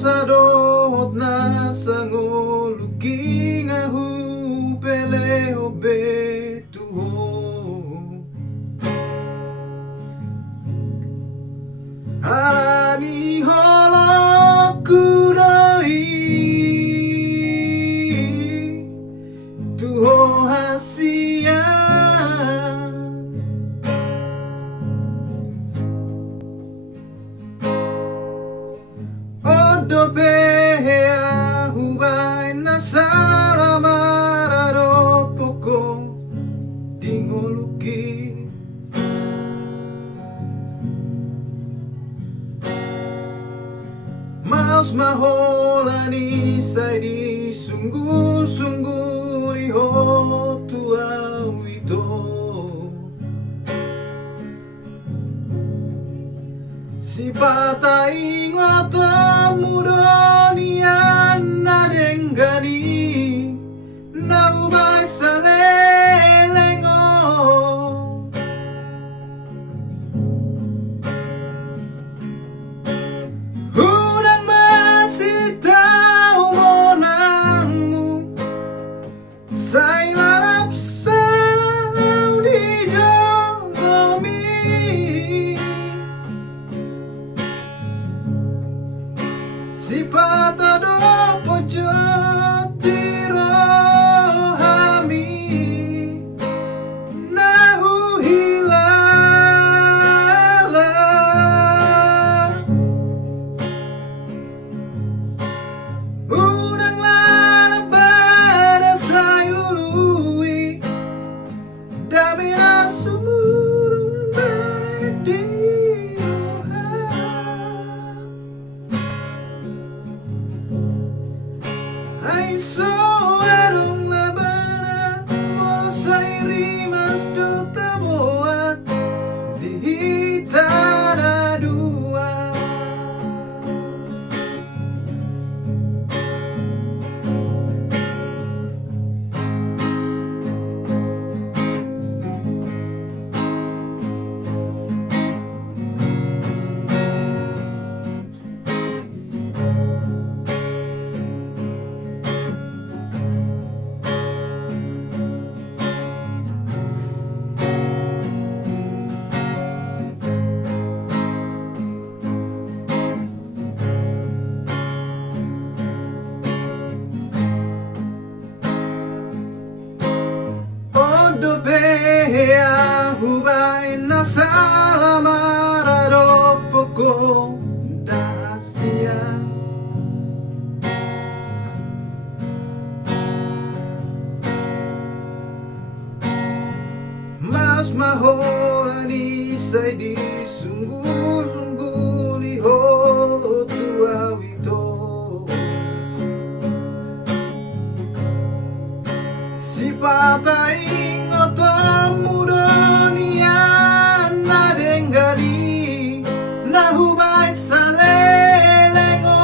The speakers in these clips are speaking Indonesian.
sadot na sango looking a who pele obe to Alani holo kudoi tuho hasia Odo pehea hubai na salamara do poko dingoluki Mas maholani saidi sungguh-sungguh liho tua wito Si patai ngoto mudonian nadenggani naubai salelengo Hudang masih tahu monangmu Saya lalap salau di jodomi Si patado pojok di rohami Nahu hilala Unang lana pada say lului Dami na sumurong badi Ay so adong labana Molo say rimas duta moat Dihita na dua Odo pehea hubai na salamara do poko dahasia Mas maholani saidi sungguh-sungguh liho tua wito Si patai ngoto mudonian nadenggali nahubai salelengo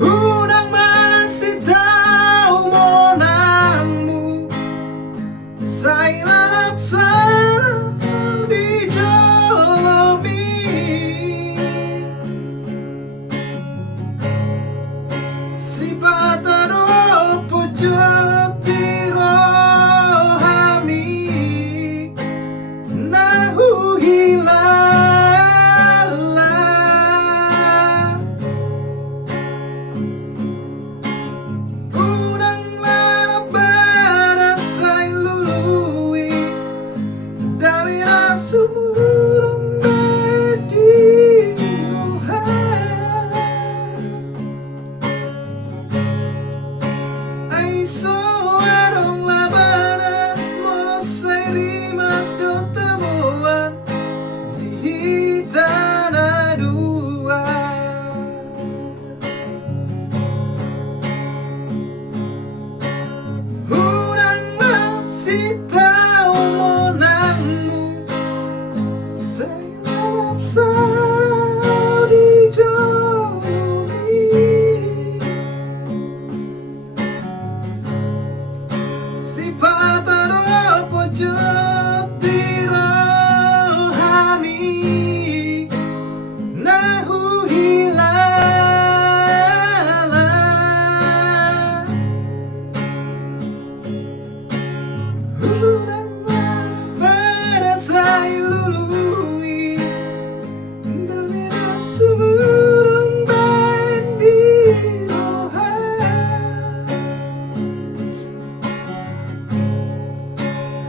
Hudang masih tahu monangmu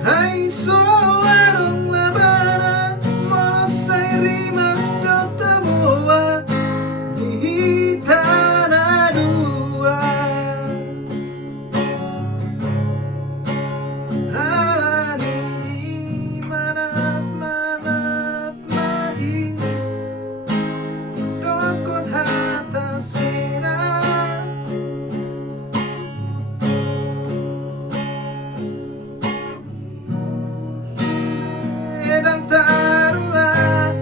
Hai soarong labana molosai rimas jota boa di tanah dua. Alani manat manat mahi dokon hata sina. Edang tarulah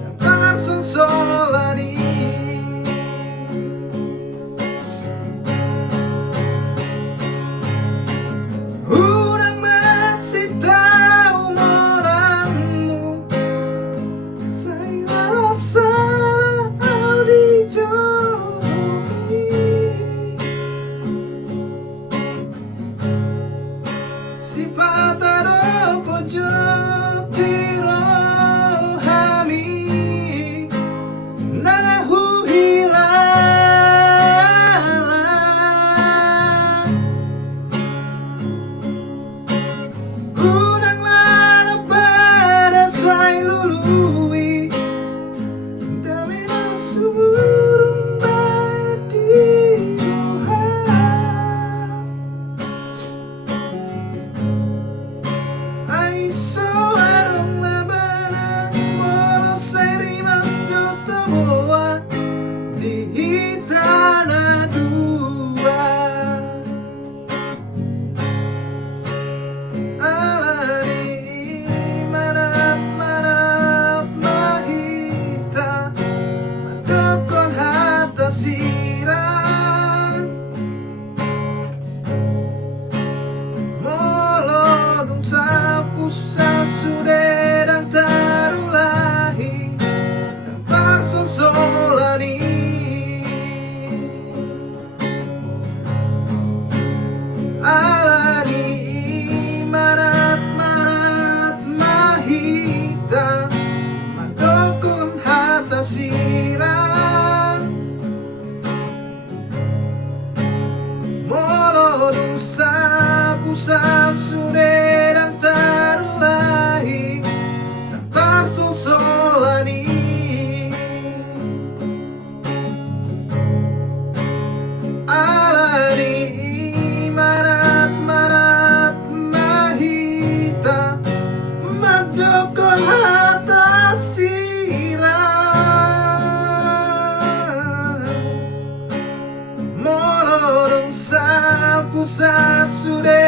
dan tarsun solani. Urang masih tahu moramu, saya harap salah di jodohi. Si pataro pojok tirohami nahu hilang. Unang lana pada say lului dami na suburung badi Tuhan. Ai soarong labana molosai rimas jota boa di tanah dua. Alani manat manat mahita dokon hata sirang. Molodung sapu sasudedang tarulahi dan tarsun solani. Alani manat manat mahita madokon hata sirang. Molodung sapu sasudedang tarulahi dan tarsun solani. Alani manat manat mahita madokon hata sirang. Molodung sapu sasude